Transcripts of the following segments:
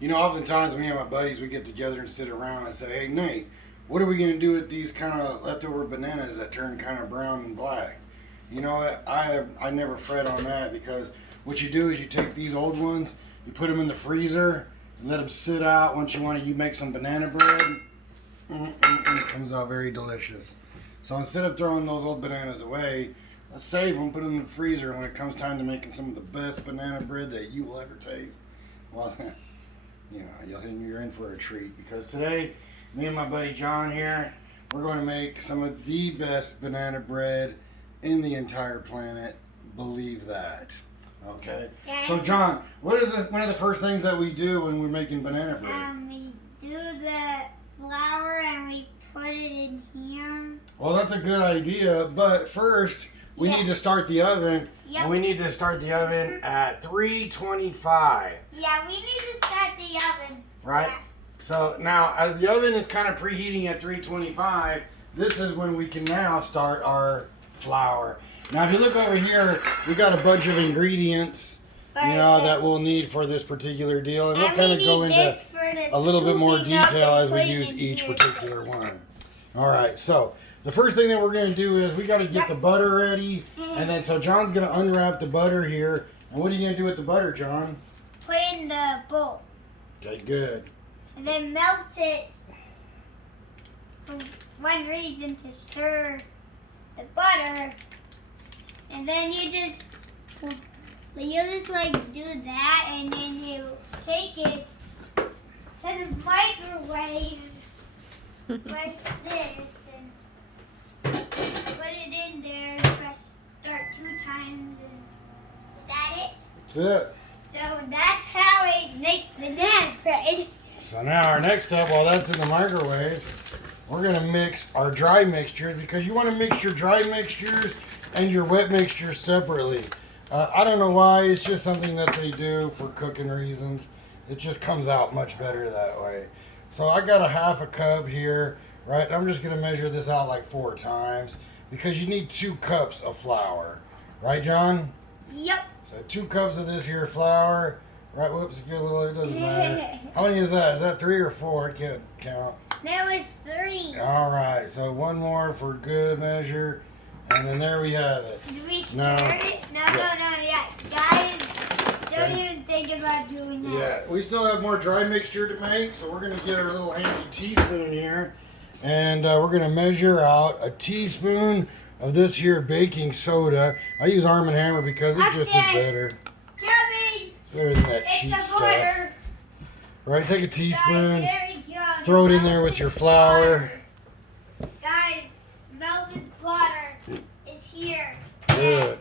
You know, oftentimes me and my buddies, we get together and sit around and say, hey, Nate, what are we going to do with these kind of leftover bananas that turn kind of brown and black? You know what? I never fret on that because what you do is you take these old ones, you put them in the freezer, and let them sit out. Once you make some banana bread, it comes out very delicious. So instead of throwing those old bananas away, let's save them, put them in the freezer, and when it comes time to making some of the best banana bread that you will ever taste, well, you know, you're in for a treat because today, me and my buddy John here, we're going to make some of the best banana bread in the entire planet. Believe that. Okay. So John, what is one of the first things that we do when we're making banana bread? We do the flour and we put it in here. Well, that's a good idea, but first we need to start the oven. Yep. And we need to start the oven at 325. Yeah, we need to start the oven. Right? Yeah. So now, as the oven is kind of preheating at 325, this is when we can now start our flour. Now, if you look over here, we got a bunch of ingredients, you know, that we'll need for this particular deal, and we'll kind of go into a little bit more detail as we use each particular one. All right, so the first thing that we're going to do is we got to get the butter ready, and then so John's going to unwrap the butter here. And what are you going to do with the butter, John? Put it in the bowl. Okay, good. And then melt it for one reason, to stir the butter. And then you just like do that, and then you take it to the microwave. Press this and put it in there. Press start 2 times, and is that it? That's it. So that's how we make banana bread. So now our next step, while that's in the microwave, we're going to mix our dry mixtures because you want to mix your dry mixtures and your wet mixtures separately. I don't know why, it's just something that they do for cooking reasons. It just comes out much better that way. So I got a half a cup here, right? I'm just going to measure this out like 4 times because you need 2 cups of flour. Right, John? Yep. So 2 cups of this here flour. Right, whoops, get a little, it doesn't matter. How many is that? Is that 3 or 4? I can't count. That was 3. All right, so 1 more for good measure. And then there we have it. Did we stir it? No, yeah. Guys, don't even think about doing that. Yeah, we still have more dry mixture to make, so we're going to get our little handy teaspoon here. And we're going to measure out a teaspoon of this here baking soda. I use Arm & Hammer because it just is better. Coming! It's better than that cheap stuff. Right, take a teaspoon, throw it in there with your flour. Guys, melted butter is here. Good.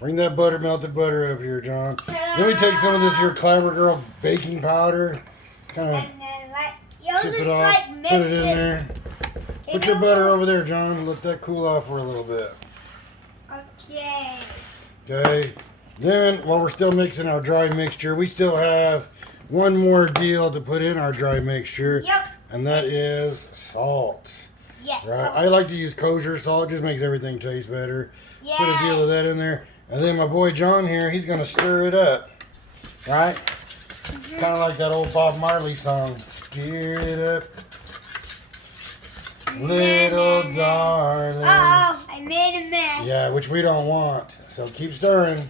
Bring that melted butter up here, John. Then we take some of this here Clever Girl baking powder, kind of tip it off, put it in there. Put your butter over there, John. Let that cool off for a little bit. Okay. Okay. Then, while we're still mixing our dry mixture, we still have one more deal to put in our dry mixture. Yep. And that is salt. Yes. Right? Salt. I like to use kosher salt. It just makes everything taste better. Yeah. Put a deal of that in there. And then my boy John here, he's going to stir it up. Right? Mm-hmm. Kind of like that old Bob Marley song. Stir it up. Little darling. Uh-oh, I made a mess. Yeah, which we don't want. So keep stirring.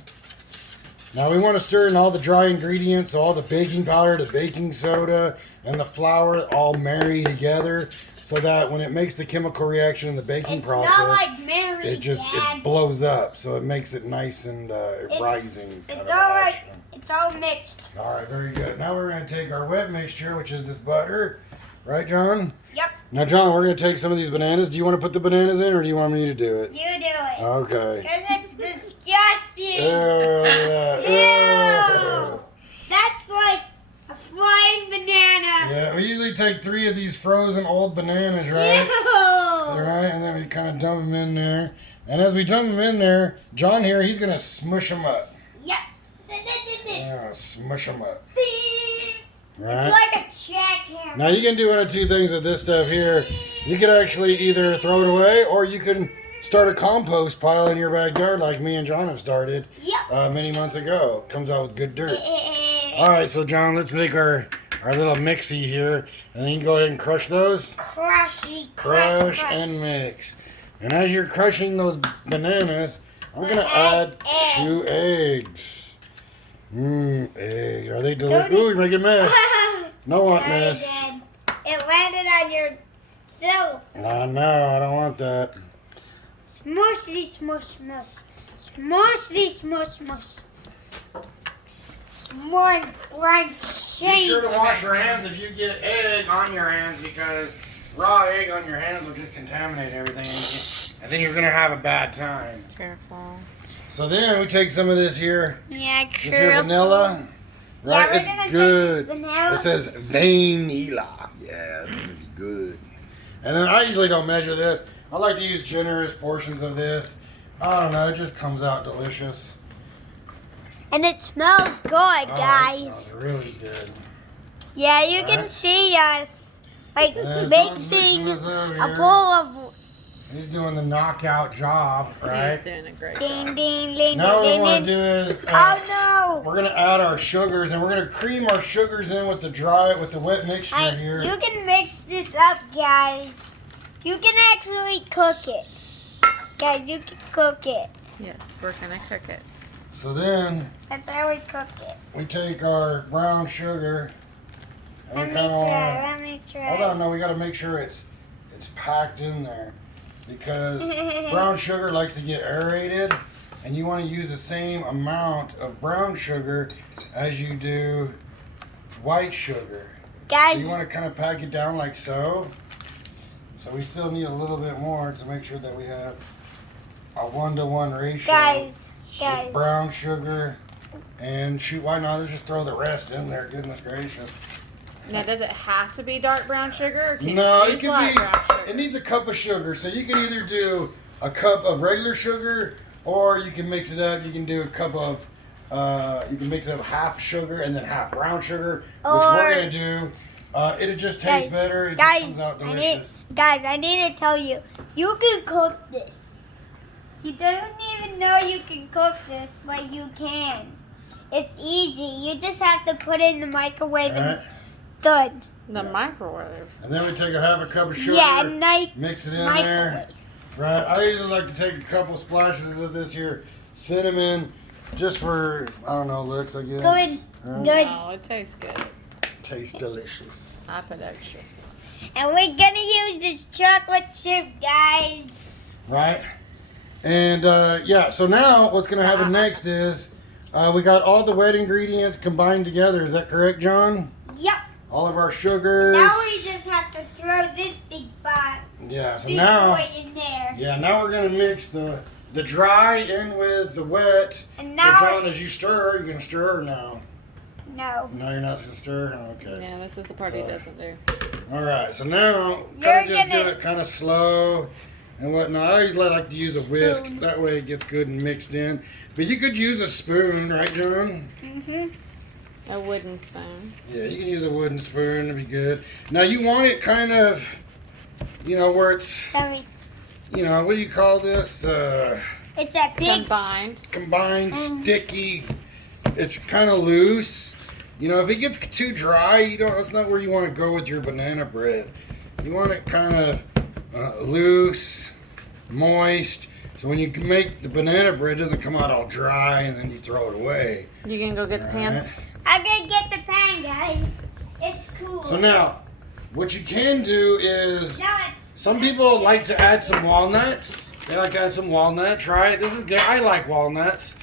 Now we want to stir in all the dry ingredients, so all the baking powder, the baking soda, and the flour all marry together so that when it makes the chemical reaction in the baking process, not like Mary, it blows up. So it makes it nice and rising. It's all right. It's all mixed. All right, very good. Now we're going to take our wet mixture, which is this butter. Right, John? Yep. Now, John, we're going to take some of these bananas. Do you want to put the bananas in, or do you want me to do it? You do it. Okay. Because it's disgusting. Ew. Ew. That's like a flying banana. Yeah, we usually take 3 of these frozen old bananas, right? All Ew. right, and then we kind of dump them in there. And as we dump them in there, John here, he's going to smush them up. Yep. Yeah, smush them up. Right? It's like a jackhammer. Now, you can do one of 2 things with this stuff here. You could actually either throw it away, or you can start a compost pile in your backyard like me and John have started Yep. many months ago. Comes out with good dirt. All right, so John, let's make our little mixie here, and then you go ahead and crush those. Crush and mix. And as you're crushing those bananas, I'm gonna add 2 eggs. Eggs. Are they delicious? Ooh, you're making a mess. No want mess. It landed on your silk. I know. I don't want that. Smushly, smush, smush. Smushly, smush, smush. Smush, like Be sure to wash your hands if you get egg on your hands, because raw egg on your hands will just contaminate everything, and then you're gonna have a bad time. Careful. So then we take some of this here. Yeah, This here vanilla. Right? we're It's gonna take good. vanilla. It says vanilla. Yeah, it's gonna be good. And then I usually don't measure this. I like to use generous portions of this. I don't know, it just comes out delicious. And it smells good, Oh, it guys. smells really good. Yeah, you can Alright. see us like And as John's mixing mixing this up a here, bowl of he's doing the knockout job, right? He's doing a great ding, job. ding, ding, Now what we ding, want to ding. do is Oh we're gonna add our sugars, and we're gonna cream our sugars in with the wet mixture no! here. You can mix this up, guys. You can actually cook it. Guys, you can cook it. Yes, we're gonna cook it. So then That's how we cook it. we take our brown sugar and Let we me kind of try. Let me try. hold on. No, we got to make sure it's packed in there, because brown sugar likes to get aerated, and you want to use the same amount of brown sugar as you do white sugar. So Guys, you want to kind of pack it down like so. So we still need a little bit more to make sure that we have a 1-to-1 ratio. guys. With brown sugar, and shoot, why not? Let's just throw the rest in there. Goodness gracious. Now, does it have to be dark brown sugar, or can No, you it use can light be. brown sugar? It needs a cup of sugar, so you can either do a cup of regular sugar, or you can mix it up. You can do a cup of. You can mix it up half sugar and then half brown sugar, which Or- we're gonna do. It'll just taste Guys, better. It guys, just comes out I need, delicious. guys, I need to tell you, you can cook this. You don't even know you can cook this, but you can. It's easy. You just have to put it in the microwave All right? and done. The microwave. And then we take a half a cup of sugar, Yeah, and mix it in there. microwave. Right, I usually like to take a couple splashes of this here cinnamon, just for, I don't know, looks, I guess. Good, Right? good. Oh, it tastes good. Tastes delicious. I put extra. And we're gonna use this chocolate chip, guys. Right? And yeah, so now what's going to happen next is we got all the wet ingredients combined together. Is that correct, John? Yep. All of our sugars. Now we just have to throw this big Yeah, so big now, boy in there. yeah, now we're going to mix the dry in with the wet. And So now, John, as you stir, you're going to stir or no? no. No, you're not going to stir? Okay. Yeah, this is the part he doesn't do. All right, so now You're kind of just do gonna- it kind of slow and whatnot. I always like to use a whisk. Spoon. That way it gets good and mixed in. But you could use a spoon, right, John? Mhm. A wooden spoon. Yeah, you can use a wooden spoon to be good. Now you want it kind of, where it's, Sorry. what do you call this? It's a big. Combined. Sticky. It's kind of loose. If it gets too dry, that's not where you want to go with your banana bread. You want it kind of loose, moist. So when you make the banana bread, it doesn't come out all dry and then you throw it away. You can go get the pan. Alright? I'm gonna get the pan, guys. It's cool. So now, what you can do is, Now it's. some people like to add some walnuts. They like to add some walnuts, right? This is good. I like walnuts.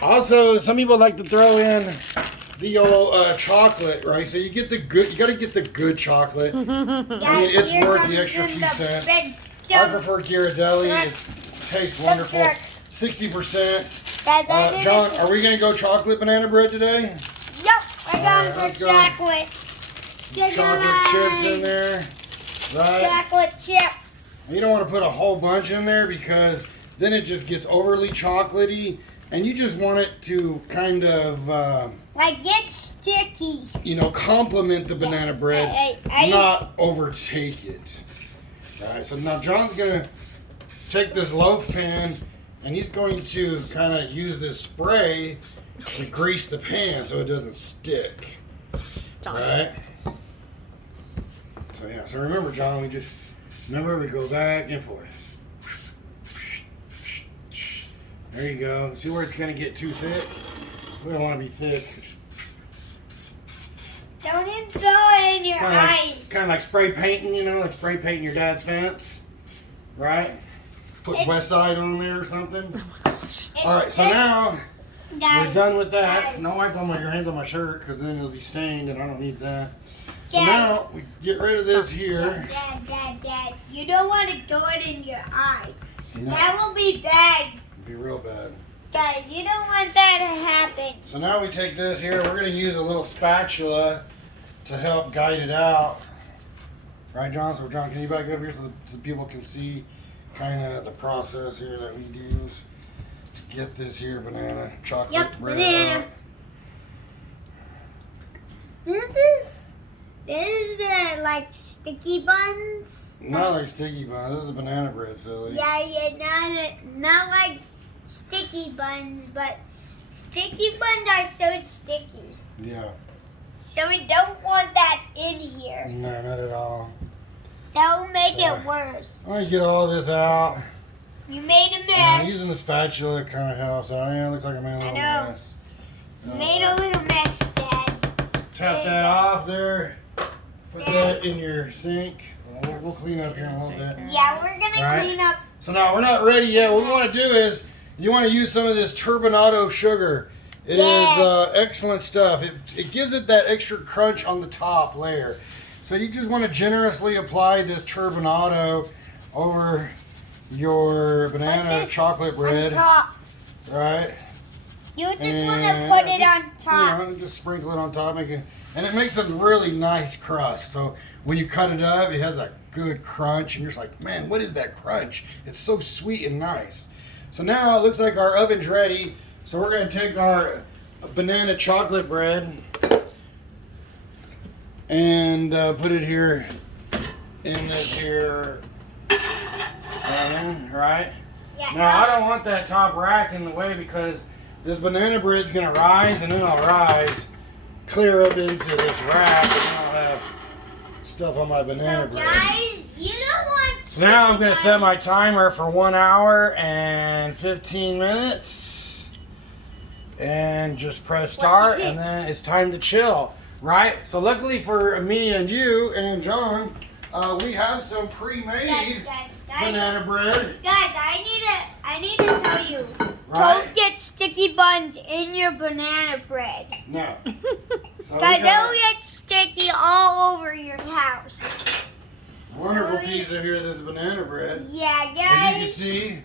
Also, some people like to throw in the old chocolate, right? So you get the good. You got to get the good chocolate. Guys, it's here worth comes the extra in few the cents. big I jump. prefer Ghirardelli. It tastes wonderful. Sure. 60%. Guys, I did John, it. are we gonna go chocolate banana bread today? Yep, we're Alright, going let's for go. chocolate. Chocolate chips in there, right? Chocolate chip. You don't want to put a whole bunch in there because then it just gets overly chocolatey, and you just want it to kind of, Like, get sticky. complement the banana bread, I- not overtake it. All right, so now John's gonna take this loaf pan, and he's going to kind of use this spray to grease the pan so it doesn't stick. John. Right? So remember, John, we go back and forth. There you go. See where it's going to get too thick? We don't want to be thick. Don't install it in your eyes. Kind of like spray painting, like spray painting your dad's fence. Right? Put West Side on there or something. Alright, so now we're done with that. Don't wipe your hands on my shirt because then it'll be stained and I don't need that. So now we get rid of this here. Dad, you don't want to throw it in your eyes. No. That will be bad. It'll be real bad. Guys, you don't want that to happen. So now we take this here. We're going to use a little spatula to help guide it out. Right, John? So, John, can you back up here so people can see kind of the process here that we use to get this here banana chocolate bread banana. out. This is the like sticky buns. Not like sticky buns. This is banana bread, silly. Yeah, not like sticky buns, but sticky buns are so sticky. Yeah. So we don't want that in here. No, not at all. That will make it worse. I'm going to get all this out. You made a And mess. using the spatula kind of helps. Oh, yeah, it looks like I made a little know. mess. You made a little mess, Dad. Tap that off there. Put that in your sink. We'll clean up here in a little bit. Yeah, we're gonna Right. clean up. So now we're not ready yet. What we want to do is you want to use some of this turbinado sugar. It is excellent stuff. It gives it that extra crunch on the top layer. So you just want to generously apply this turbinado over your banana chocolate bread. On top. Right? You just want to put it on top. Just sprinkle it on top, and it makes a really nice crust. So when you cut it up, it has a good crunch, and you're just like, man, what is that crunch? It's so sweet and nice. So now it looks like our oven's ready. So we're going to take our banana chocolate bread and put it here in this here oven, right? Yeah. Now I don't want that top rack in the way because this banana bread's gonna rise and then I'll rise clear up into this rack and then I'll have stuff on my banana So bread. guys, you don't want. So now I'm gonna set my timer for 1 hour and 15 minutes and just press start and then it's time to chill, right? So luckily for me and you and John, we have some pre-made banana bread. Guys, I need to tell you. Right? Don't get sticky buns in your banana bread. No. So Guys, we got they'll get sticky all over your house. a wonderful piece of here, this banana bread. Yeah, As you can guys. see,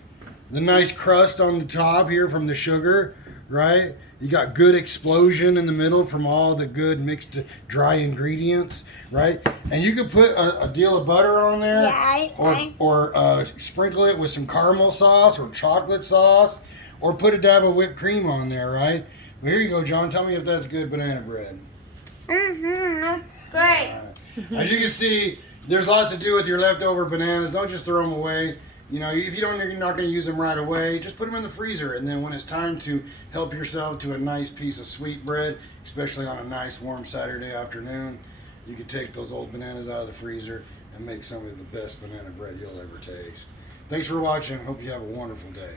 the nice crust on the top here from the sugar, right? You got good explosion in the middle from all the good mixed dry ingredients, right? And you could put a deal of butter on there, Yeah, or sprinkle it with some caramel sauce or chocolate sauce, or put a dab of whipped cream on there, right? Well, here you go, John. Tell me if that's good banana bread. That's great. As you can see, there's lots to do with your leftover bananas. Don't just throw them away. You know, if you're not going to use them right away, just put them in the freezer. And then when it's time to help yourself to a nice piece of sweet bread, especially on a nice warm Saturday afternoon, you can take those old bananas out of the freezer and make some of the best banana bread you'll ever taste. Thanks for watching. Hope you have a wonderful day.